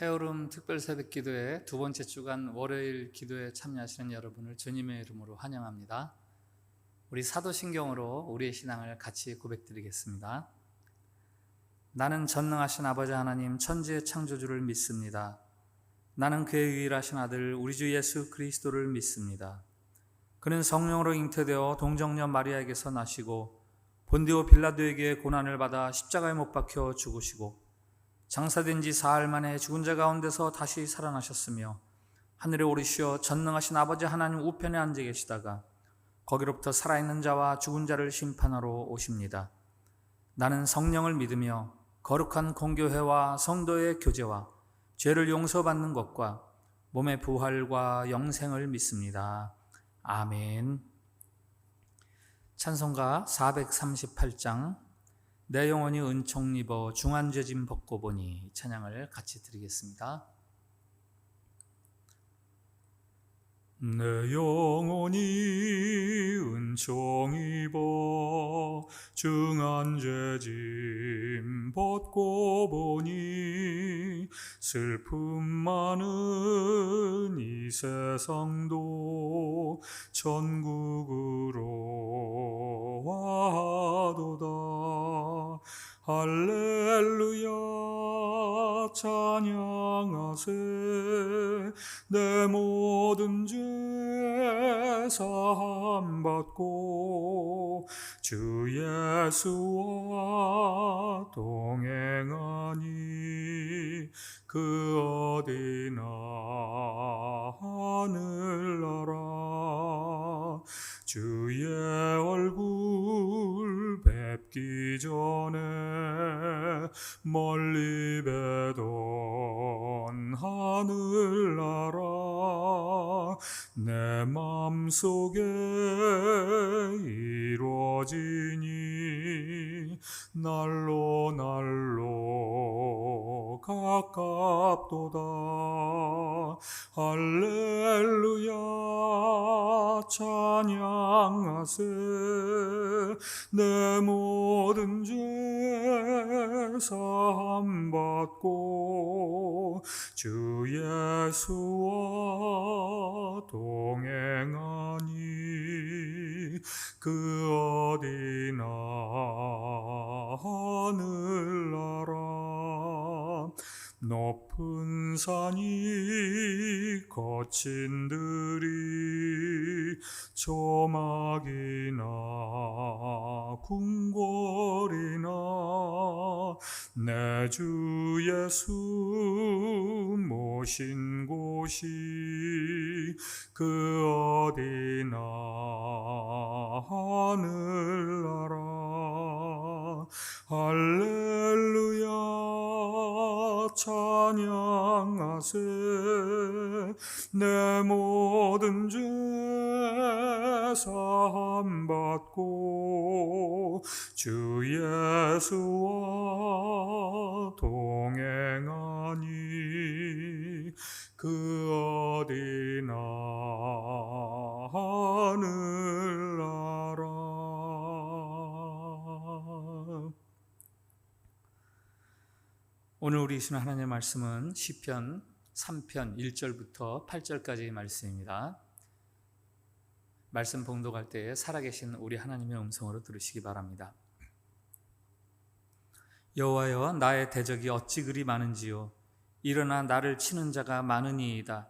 해오름 특별 새벽 기도회 두 번째 주간 월요일 기도에 참여하시는 여러분을 주님의 이름으로 환영합니다. 우리 사도신경으로 우리의 신앙을 같이 고백드리겠습니다. 나는 전능하신 아버지 하나님 천지의 창조주를 믿습니다. 나는 그의 유일하신 아들 우리 주 예수 그리스도를 믿습니다. 그는 성령으로 잉태되어 동정녀 마리아에게서 나시고 본디오 빌라도에게 고난을 받아 십자가에 못 박혀 죽으시고 장사된 지 사흘 만에 죽은 자 가운데서 다시 살아나셨으며 하늘에 오르시어 전능하신 아버지 하나님 우편에 앉아 계시다가 거기로부터 살아있는 자와 죽은 자를 심판하러 오십니다. 나는 성령을 믿으며 거룩한 공교회와 성도의 교제와 죄를 용서받는 것과 몸의 부활과 영생을 믿습니다. 아멘. 찬송가 438장 내 영혼이 은총 입어 중한 죄짐 벗고 보니 찬양을 같이 드리겠습니다. 내 영혼이 은총 입어 중한 죄짐 벗고 보니 슬픔 많은 이 세상도 천국으로 와도다. 할렐루야 찬양하세. 내 모든 죄 사함 받고 주 예수와 동행하니 그 어디나 하늘나라. 주의 얼굴 뵙기 전에 멀리 뵈던 하늘나라. 내 맘속에 이루어지니 날로 날로 가깝도다. 할렐루야 찬양하세. 내 모든 죄 사함 받고 주 예수와 동행하니 그 어디나 하늘나라. 높은 산이 거친 들이 조막이나 궁궐이나 내 주 예수 모신 곳이 그 어디나 하늘나라. 할렐루야 찬양하세. 내 모든 죄 사함 받고 주 예수와 동행하니 그 어디나 하늘나라. 오늘 우리 주신 하나님의 말씀은 시편 3편 1절부터 8절까지의 말씀입니다. 말씀 봉독할 때에 살아계신 우리 하나님의 음성으로 들으시기 바랍니다. 여호와여 나의 대적이 어찌 그리 많은지요. 일어나 나를 치는 자가 많으니이다.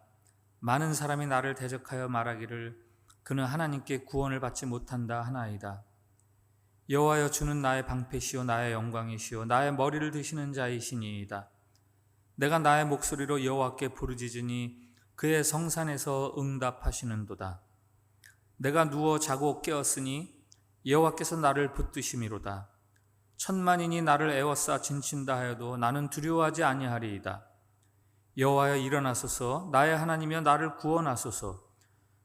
많은 사람이 나를 대적하여 말하기를 그는 하나님께 구원을 받지 못한다 하나이다. 여호와여 주는 나의 방패시요 나의 영광이시요 나의 머리를 드시는 자이시니이다. 내가 나의 목소리로 여호와께 부르짖으니 그의 성산에서 응답하시는도다. 내가 누워 자고 깨었으니 여호와께서 나를 붙드심이로다. 천만인이 나를 에워싸 진친다 하여도 나는 두려워하지 아니하리이다. 여호와여 일어나소서. 나의 하나님이여 나를 구원하소서.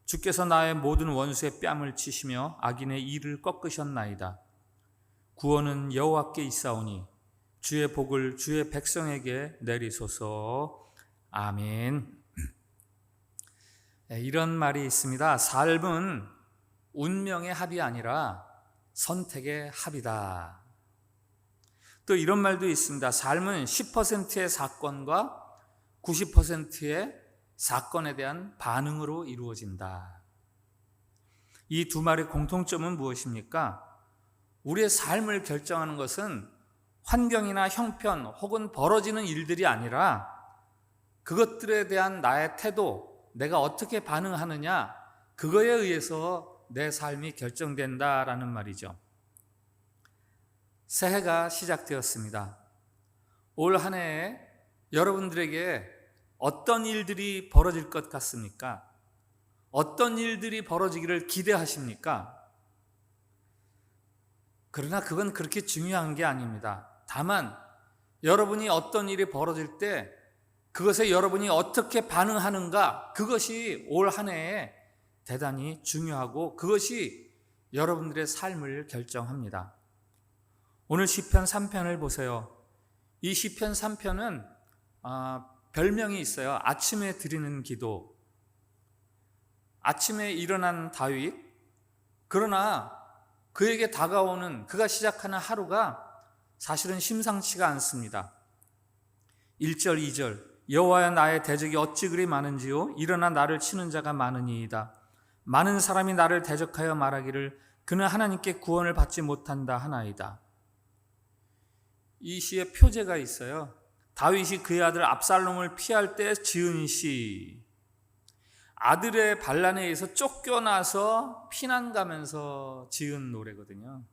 주께서 나의 모든 원수의 뺨을 치시며 악인의 이를 꺾으셨나이다. 구원은 여호와께 있사오니 주의 복을 주의 백성에게 내리소서. 아멘. 이런 말이 있습니다. 삶은 운명의 합이 아니라 선택의 합이다. 또 이런 말도 있습니다. 삶은 10%의 사건과 90%의 사건에 대한 반응으로 이루어진다. 이 두 말의 공통점은 무엇입니까? 우리의 삶을 결정하는 것은 환경이나 형편 혹은 벌어지는 일들이 아니라 그것들에 대한 나의 태도, 내가 어떻게 반응하느냐, 그거에 의해서 내 삶이 결정된다라는 말이죠. 새해가 시작되었습니다. 올 한 해에 여러분들에게 어떤 일들이 벌어질 것 같습니까? 어떤 일들이 벌어지기를 기대하십니까? 그러나 그건 그렇게 중요한 게 아닙니다. 다만 여러분이 어떤 일이 벌어질 때 그것에 여러분이 어떻게 반응하는가, 그것이 올 한 해에 대단히 중요하고 그것이 여러분들의 삶을 결정합니다. 오늘 시편 3편을 보세요. 이 시편 3편은 별명이 있어요. 아침에 드리는 기도. 아침에 일어난 다윗, 그러나 그에게 다가오는, 그가 시작하는 하루가 사실은 심상치가 않습니다. 1절 2절 여호와여 나의 대적이 어찌 그리 많은지요 일어나 나를 치는 자가 많으니이다. 많은 사람이 나를 대적하여 말하기를 그는 하나님께 구원을 받지 못한다 하나이다. 이 시에 표제가 있어요. 다윗이 그의 아들 압살롬을 피할 때 지은 시, 아들의 반란에 의해서 쫓겨나서 피난 가면서 지은 노래거든요.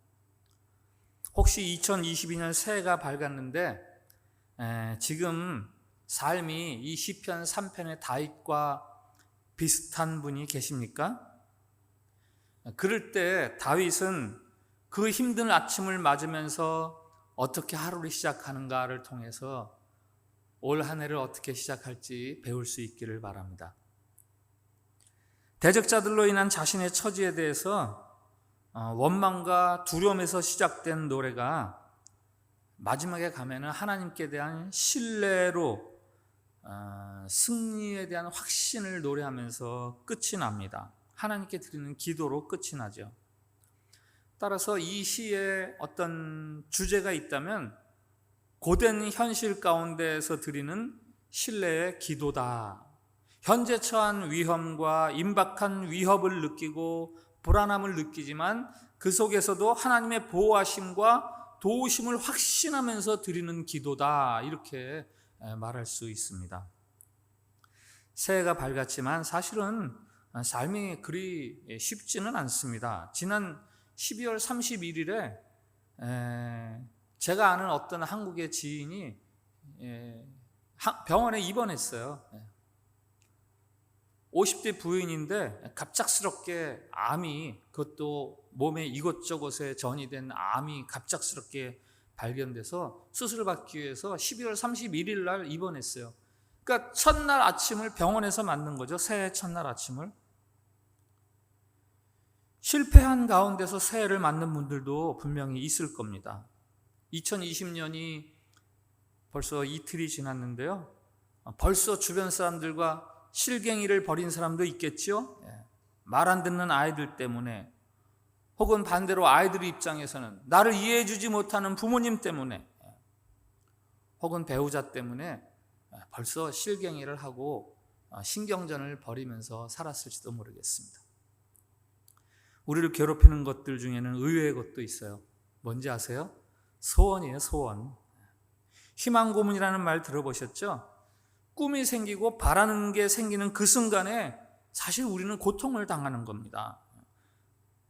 혹시 2022년 새해가 밝았는데 지금 삶이 이 시편 3편의 다윗과 비슷한 분이 계십니까? 그럴 때 다윗은 그 힘든 아침을 맞으면서 어떻게 하루를 시작하는가를 통해서 올 한 해를 어떻게 시작할지 배울 수 있기를 바랍니다. 대적자들로 인한 자신의 처지에 대해서 원망과 두려움에서 시작된 노래가 마지막에 가면은 하나님께 대한 신뢰로 승리에 대한 확신을 노래하면서 끝이 납니다. 하나님께 드리는 기도로 끝이 나죠. 따라서 이 시에 어떤 주제가 있다면 고된 현실 가운데에서 드리는 신뢰의 기도다. 현재 처한 위험과 임박한 위협을 느끼고 불안함을 느끼지만 그 속에서도 하나님의 보호하심과 도우심을 확신하면서 드리는 기도다. 이렇게 말할 수 있습니다. 새해가 밝았지만 사실은 삶이 그리 쉽지는 않습니다. 지난 12월 31일에 제가 아는 어떤 한국의 지인이 병원에 입원했어요. 50대 부인인데 갑작스럽게 암이, 그것도 몸에 이것저것에 전이된 암이 갑작스럽게 발견돼서 수술을 받기 위해서 12월 31일 날 입원했어요. 그러니까 첫날 아침을 병원에서 맞는 거죠. 새해 첫날 아침을. 실패한 가운데서 새해를 맞는 분들도 분명히 있을 겁니다. 2020년이 벌써 이틀이 지났는데요. 벌써 주변 사람들과 실갱이를 벌인 사람도 있겠죠. 말 안 듣는 아이들 때문에, 혹은 반대로 아이들 입장에서는 나를 이해해 주지 못하는 부모님 때문에, 혹은 배우자 때문에 벌써 실갱이를 하고 신경전을 벌이면서 살았을지도 모르겠습니다. 우리를 괴롭히는 것들 중에는 의외의 것도 있어요. 뭔지 아세요? 소원이에요, 소원. 희망 고문이라는 말 들어보셨죠? 꿈이 생기고 바라는 게 생기는 그 순간에 사실 우리는 고통을 당하는 겁니다.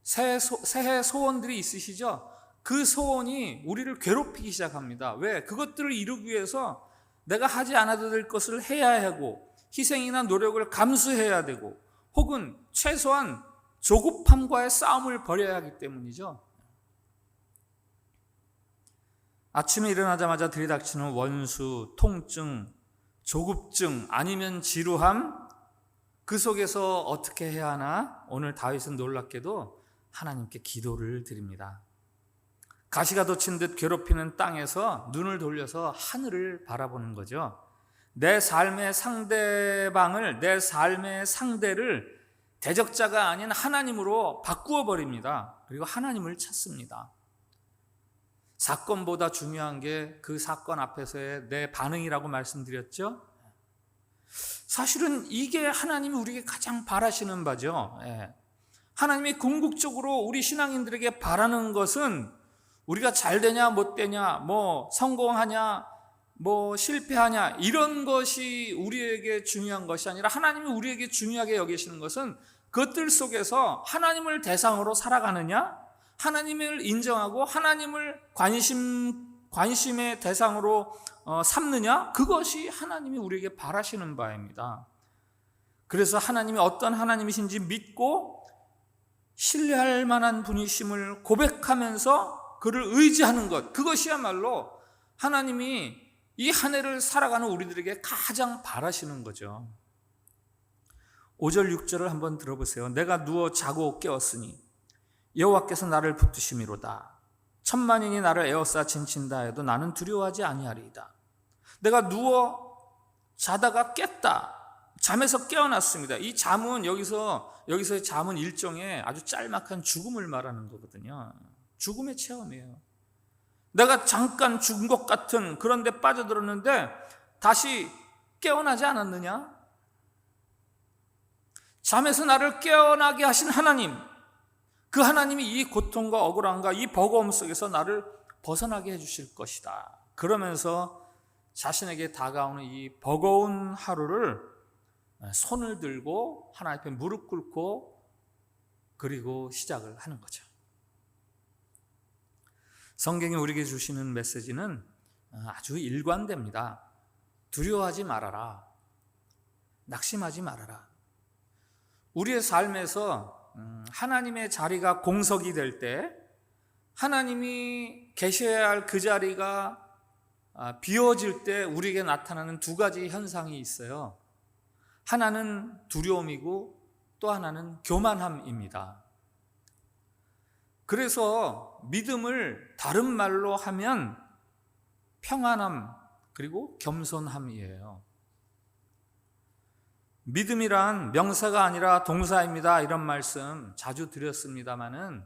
새해 소원들이 있으시죠? 그 소원이 우리를 괴롭히기 시작합니다. 왜? 그것들을 이루기 위해서 내가 하지 않아도 될 것을 해야 하고 희생이나 노력을 감수해야 되고 혹은 최소한 조급함과의 싸움을 벌여야 하기 때문이죠. 아침에 일어나자마자 들이닥치는 원수, 통증, 조급증 아니면 지루함, 그 속에서 어떻게 해야 하나? 오늘 다윗은 놀랍게도 하나님께 기도를 드립니다. 가시가 돋친 듯 괴롭히는 땅에서 눈을 돌려서 하늘을 바라보는 거죠. 내 삶의 상대방을, 내 삶의 상대를 대적자가 아닌 하나님으로 바꾸어 버립니다. 그리고 하나님을 찾습니다. 사건보다 중요한 게 그 사건 앞에서의 내 반응이라고 말씀드렸죠. 사실은 이게 하나님이 우리에게 가장 바라시는 바죠. 하나님이 궁극적으로 우리 신앙인들에게 바라는 것은 우리가 잘 되냐 못 되냐, 뭐 성공하냐 뭐 실패하냐, 이런 것이 우리에게 중요한 것이 아니라 하나님이 우리에게 중요하게 여기시는 것은 그것들 속에서 하나님을 대상으로 살아가느냐, 하나님을 인정하고 하나님을 관심의 대상으로 삼느냐, 그것이 하나님이 우리에게 바라시는 바입니다. 그래서 하나님이 어떤 하나님이신지 믿고 신뢰할 만한 분이심을 고백하면서 그를 의지하는 것, 그것이야말로 하나님이 이 한 해를 살아가는 우리들에게 가장 바라시는 거죠. 5절 6절을 한번 들어보세요. 내가 누워 자고 깨었으니 여호와께서 나를 붙드심이로다. 천만인이 나를 에워싸 진친다 해도 나는 두려워하지 아니하리이다. 내가 누워 자다가 깼다. 잠에서 깨어났습니다. 이 잠은 여기서의 잠은 일종의 아주 짤막한 죽음을 말하는 거거든요. 죽음의 체험이에요. 내가 잠깐 죽은 것 같은 그런 데 빠져들었는데 다시 깨어나지 않았느냐? 잠에서 나를 깨어나게 하신 하나님, 그 하나님이 이 고통과 억울함과 이 버거움 속에서 나를 벗어나게 해주실 것이다. 그러면서 자신에게 다가오는 이 버거운 하루를 손을 들고 하나님 앞에 무릎 꿇고 그리고 시작을 하는 거죠. 성경이 우리에게 주시는 메시지는 아주 일관됩니다. 두려워하지 말아라. 낙심하지 말아라. 우리의 삶에서 하나님의 자리가 공석이 될 때, 하나님이 계셔야 할 그 자리가 비워질 때 우리에게 나타나는 두 가지 현상이 있어요. 하나는 두려움이고 또 하나는 교만함입니다. 그래서 믿음을 다른 말로 하면 평안함 그리고 겸손함이에요. 믿음이란 명사가 아니라 동사입니다. 이런 말씀 자주 드렸습니다마는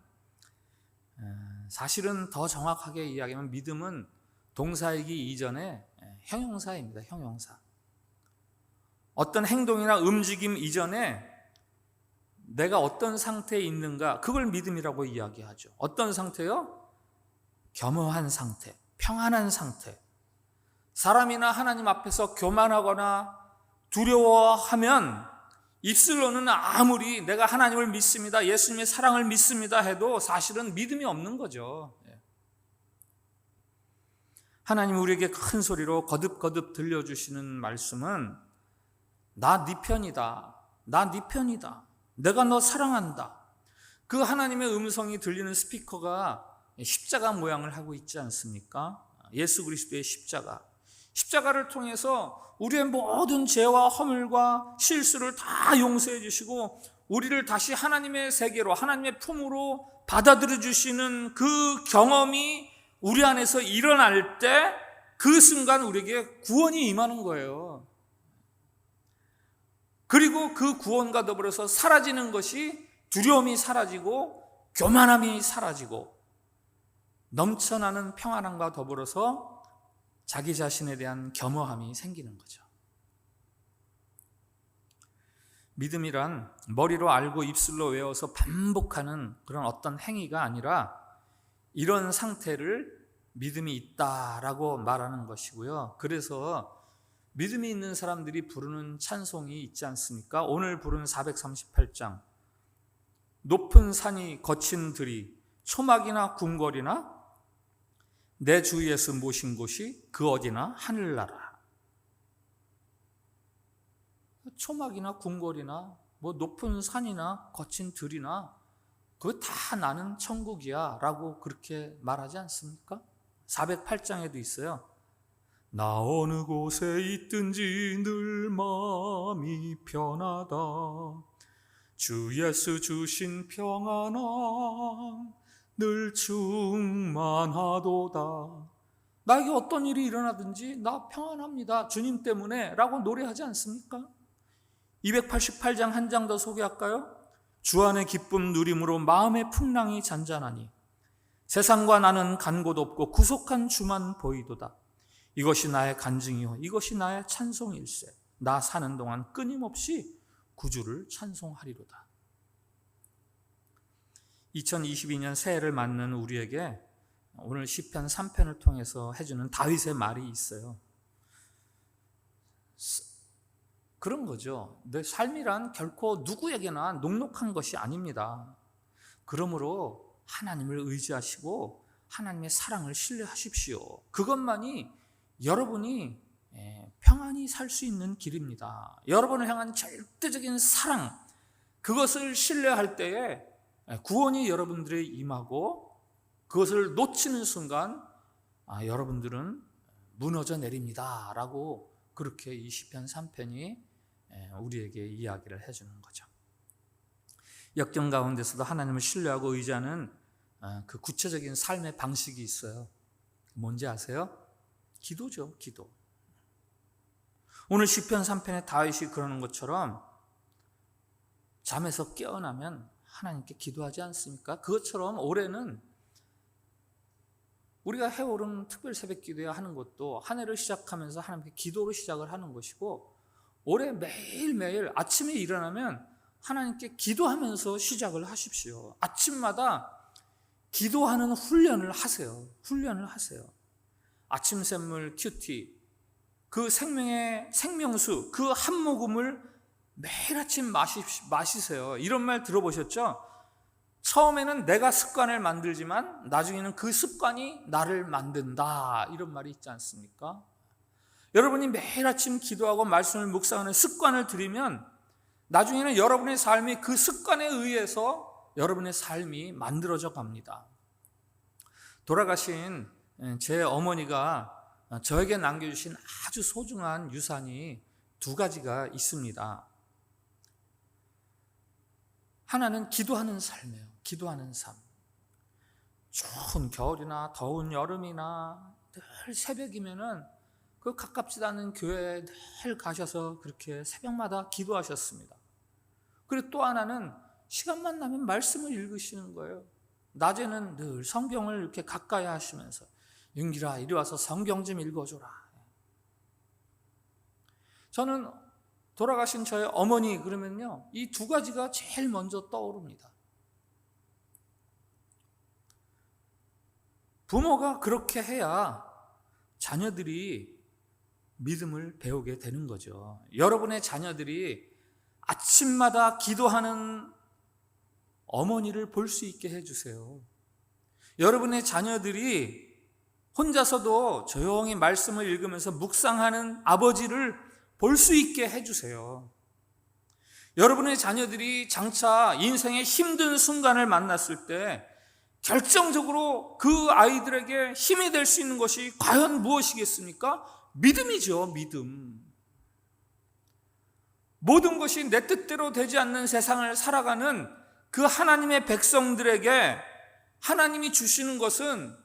사실은 더 정확하게 이야기하면 믿음은 동사이기 이전에 형용사입니다. 형용사. 어떤 행동이나 움직임 이전에 내가 어떤 상태에 있는가, 그걸 믿음이라고 이야기하죠. 어떤 상태요? 겸허한 상태, 평안한 상태. 사람이나 하나님 앞에서 교만하거나 두려워하면 입술로는 아무리 내가 하나님을 믿습니다, 예수님의 사랑을 믿습니다 해도 사실은 믿음이 없는 거죠. 하나님 우리에게 큰 소리로 거듭거듭 들려주시는 말씀은 나 네 편이다. 나 네 편이다. 내가 너 사랑한다. 그 하나님의 음성이 들리는 스피커가 십자가 모양을 하고 있지 않습니까? 예수 그리스도의 십자가. 십자가를 통해서 우리의 모든 죄와 허물과 실수를 다 용서해 주시고 우리를 다시 하나님의 세계로, 하나님의 품으로 받아들여 주시는 그 경험이 우리 안에서 일어날 때 그 순간 우리에게 구원이 임하는 거예요. 그리고 그 구원과 더불어서 사라지는 것이 두려움이 사라지고 교만함이 사라지고 넘쳐나는 평안함과 더불어서 자기 자신에 대한 겸허함이 생기는 거죠. 믿음이란 머리로 알고 입술로 외워서 반복하는 그런 어떤 행위가 아니라 이런 상태를 믿음이 있다라고 말하는 것이고요. 그래서 믿음이 있는 사람들이 부르는 찬송이 있지 않습니까? 오늘 부른 438장. 높은 산이 거친 들이 초막이나 궁궐이나 내 주 예수 모신 곳이 그 어디나 하늘나라. 초막이나 궁궐이나 뭐 높은 산이나 거친 들이나 그거 다 나는 천국이야 라고 그렇게 말하지 않습니까? 408장에도 있어요. 나 어느 곳에 있든지 늘 마음이 편하다. 주 예수 주신 평안함 늘 충만하도다. 나에게 어떤 일이 일어나든지 나 평안합니다. 주님 때문에 라고 노래하지 않습니까? 288장 한 장 더 소개할까요? 주 안의 기쁨 누림으로 마음의 풍랑이 잔잔하니 세상과 나는 간 곳 없고 구속한 주만 보이도다. 이것이 나의 간증이요 이것이 나의 찬송일세. 나 사는 동안 끊임없이 구주를 찬송하리로다. 2022년 새해를 맞는 우리에게 오늘 시편 3편을 통해서 해주는 다윗의 말이 있어요. 그런 거죠. 내 삶이란 결코 누구에게나 녹록한 것이 아닙니다. 그러므로 하나님을 의지하시고 하나님의 사랑을 신뢰하십시오. 그것만이 여러분이 평안히 살 수 있는 길입니다. 여러분을 향한 절대적인 사랑, 그것을 신뢰할 때에 구원이 여러분들의 임하고, 그것을 놓치는 순간 여러분들은 무너져 내립니다 라고, 그렇게 이 시편 3편이 우리에게 이야기를 해주는 거죠. 역경 가운데서도 하나님을 신뢰하고 의지하는 그 구체적인 삶의 방식이 있어요. 뭔지 아세요? 기도죠, 기도. 오늘 시편 3편에 다윗이 그러는 것처럼 잠에서 깨어나면 하나님께 기도하지 않습니까? 그것처럼 올해는 우리가 해오른 특별 새벽 기도야 하는 것도 한 해를 시작하면서 하나님께 기도로 시작을 하는 것이고, 올해 매일매일 아침에 일어나면 하나님께 기도하면서 시작을 하십시오. 아침마다 기도하는 훈련을 하세요. 훈련을 하세요. 아침 샘물 큐티, 그 생명의 생명수, 그 한 모금을 매일 아침 마시세요. 이런 말 들어보셨죠? 처음에는 내가 습관을 만들지만 나중에는 그 습관이 나를 만든다, 이런 말이 있지 않습니까? 여러분이 매일 아침 기도하고 말씀을 묵상하는 습관을 들이면 나중에는 여러분의 삶이 그 습관에 의해서 여러분의 삶이 만들어져 갑니다. 돌아가신 제 어머니가 저에게 남겨주신 아주 소중한 유산이 두 가지가 있습니다. 하나는 기도하는 삶이에요. 기도하는 삶. 추운 겨울이나 더운 여름이나 늘 새벽이면은 그 가깝지도 않은 교회에 늘 가셔서 그렇게 새벽마다 기도하셨습니다. 그리고 또 하나는 시간만 나면 말씀을 읽으시는 거예요. 낮에는 늘 성경을 이렇게 가까이 하시면서 윤기라 이리 와서 성경 좀 읽어줘라. 저는 돌아가신 저의 어머니 그러면요, 이 두 가지가 제일 먼저 떠오릅니다. 부모가 그렇게 해야 자녀들이 믿음을 배우게 되는 거죠. 여러분의 자녀들이 아침마다 기도하는 어머니를 볼 수 있게 해주세요. 여러분의 자녀들이 혼자서도 조용히 말씀을 읽으면서 묵상하는 아버지를 볼 수 있게 해주세요. 여러분의 자녀들이 장차 인생의 힘든 순간을 만났을 때 결정적으로 그 아이들에게 힘이 될 수 있는 것이 과연 무엇이겠습니까? 믿음이죠, 믿음. 모든 것이 내 뜻대로 되지 않는 세상을 살아가는 그 하나님의 백성들에게 하나님이 주시는 것은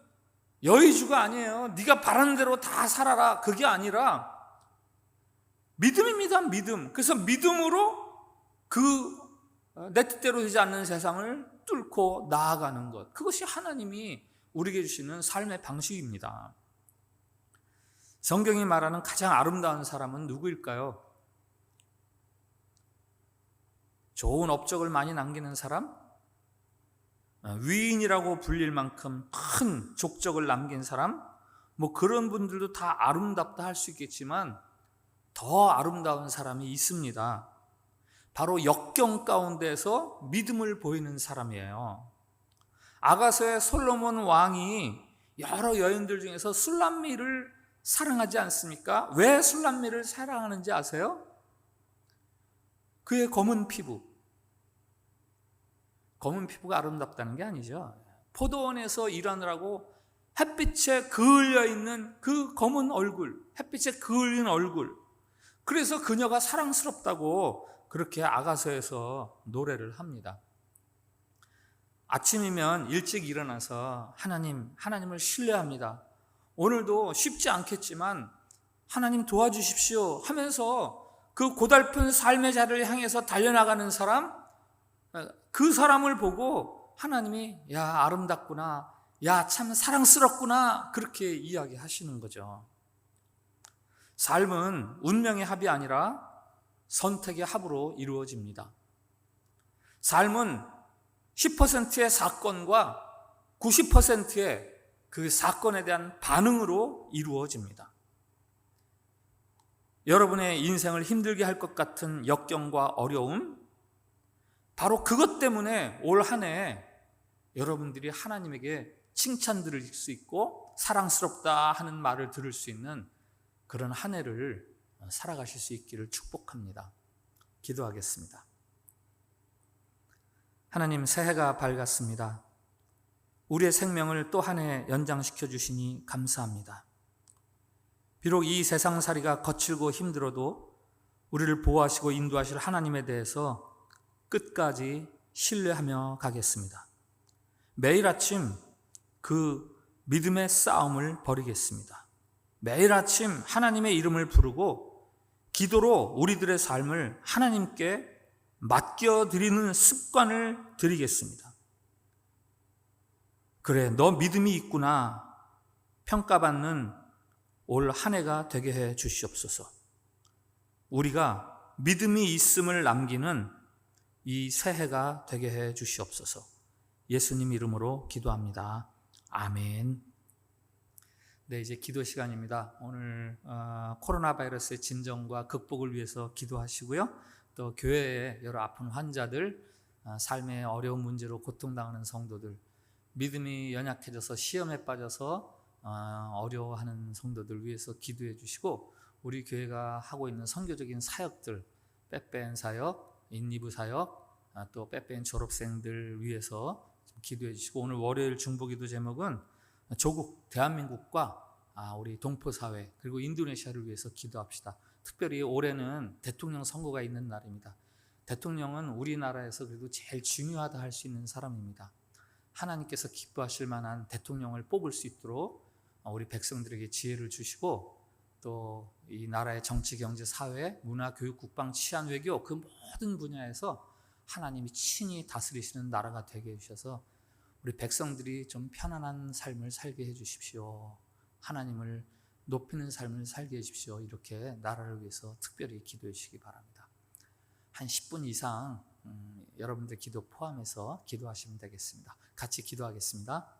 여의주가 아니에요. 네가 바라는 대로 다 살아라, 그게 아니라 믿음입니다, 믿음. 그래서 믿음으로 그 내 뜻대로 되지 않는 세상을 뚫고 나아가는 것, 그것이 하나님이 우리에게 주시는 삶의 방식입니다. 성경이 말하는 가장 아름다운 사람은 누구일까요? 좋은 업적을 많이 남기는 사람? 위인이라고 불릴 만큼 큰 족적을 남긴 사람? 뭐 그런 분들도 다 아름답다 할 수 있겠지만 더 아름다운 사람이 있습니다. 바로 역경 가운데서 믿음을 보이는 사람이에요. 아가서의 솔로몬 왕이 여러 여인들 중에서 술람미를 사랑하지 않습니까? 왜 술람미를 사랑하는지 아세요? 그의 검은 피부. 검은 피부가 아름답다는 게 아니죠. 포도원에서 일하느라고 햇빛에 그을려 있는 그 검은 얼굴, 햇빛에 그을린 얼굴. 그래서 그녀가 사랑스럽다고 그렇게 아가서에서 노래를 합니다. 아침이면 일찍 일어나서 하나님을 신뢰합니다. 오늘도 쉽지 않겠지만 하나님 도와주십시오 하면서 그 고달픈 삶의 자리를 향해서 달려나가는 사람, 그 사람을 보고 하나님이 야 아름답구나, 야 참 사랑스럽구나, 그렇게 이야기하시는 거죠. 삶은 운명의 합이 아니라 선택의 합으로 이루어집니다. 삶은 10%의 사건과 90%의 그 사건에 대한 반응으로 이루어집니다. 여러분의 인생을 힘들게 할 것 같은 역경과 어려움, 바로 그것 때문에 올 한 해 여러분들이 하나님에게 칭찬 들을 수 있고 사랑스럽다 하는 말을 들을 수 있는 그런 한 해를 살아가실 수 있기를 축복합니다. 기도하겠습니다. 하나님, 새해가 밝았습니다. 우리의 생명을 또 한 해 연장시켜 주시니 감사합니다. 비록 이 세상살이가 거칠고 힘들어도 우리를 보호하시고 인도하실 하나님에 대해서 끝까지 신뢰하며 가겠습니다. 매일 아침 그 믿음의 싸움을 벌이겠습니다. 매일 아침 하나님의 이름을 부르고 기도로 우리들의 삶을 하나님께 맡겨드리는 습관을 들이겠습니다. 그래, 너 믿음이 있구나 평가받는 올 한 해가 되게 해 주시옵소서. 우리가 믿음이 있음을 남기는 이 새해가 되게 해 주시옵소서. 예수님 이름으로 기도합니다. 아멘. 네, 이제 기도 시간입니다. 오늘 코로나 바이러스의 진정과 극복을 위해서 기도하시고요. 또 교회의 여러 아픈 환자들, 삶의 어려운 문제로 고통당하는 성도들, 믿음이 연약해져서 시험에 빠져서 어려워하는 성도들 위해서 기도해 주시고, 우리 교회가 하고 있는 선교적인 사역들, 빼빼N 사역, 인리브 사역, 또 빼빼N 졸업생들 위해서 기도해 주시고, 오늘 월요일 중보기도 제목은 조국 대한민국과 우리 동포사회 그리고 인도네시아를 위해서 기도합시다. 특별히 올해는 대통령 선거가 있는 날입니다. 대통령은 우리나라에서 그래도 제일 중요하다 할 수 있는 사람입니다. 하나님께서 기뻐하실 만한 대통령을 뽑을 수 있도록 우리 백성들에게 지혜를 주시고, 또 이 나라의 정치, 경제, 사회, 문화, 교육, 국방, 치안, 외교 그 모든 분야에서 하나님이 친히 다스리시는 나라가 되게 해주셔서 우리 백성들이 좀 편안한 삶을 살게 해주십시오. 하나님을 높이는 삶을 살게 해주십시오. 이렇게 나라를 위해서 특별히 기도해 주시기 바랍니다. 한 10분 이상 여러분들 기도 포함해서 기도하시면 되겠습니다. 같이 기도하겠습니다.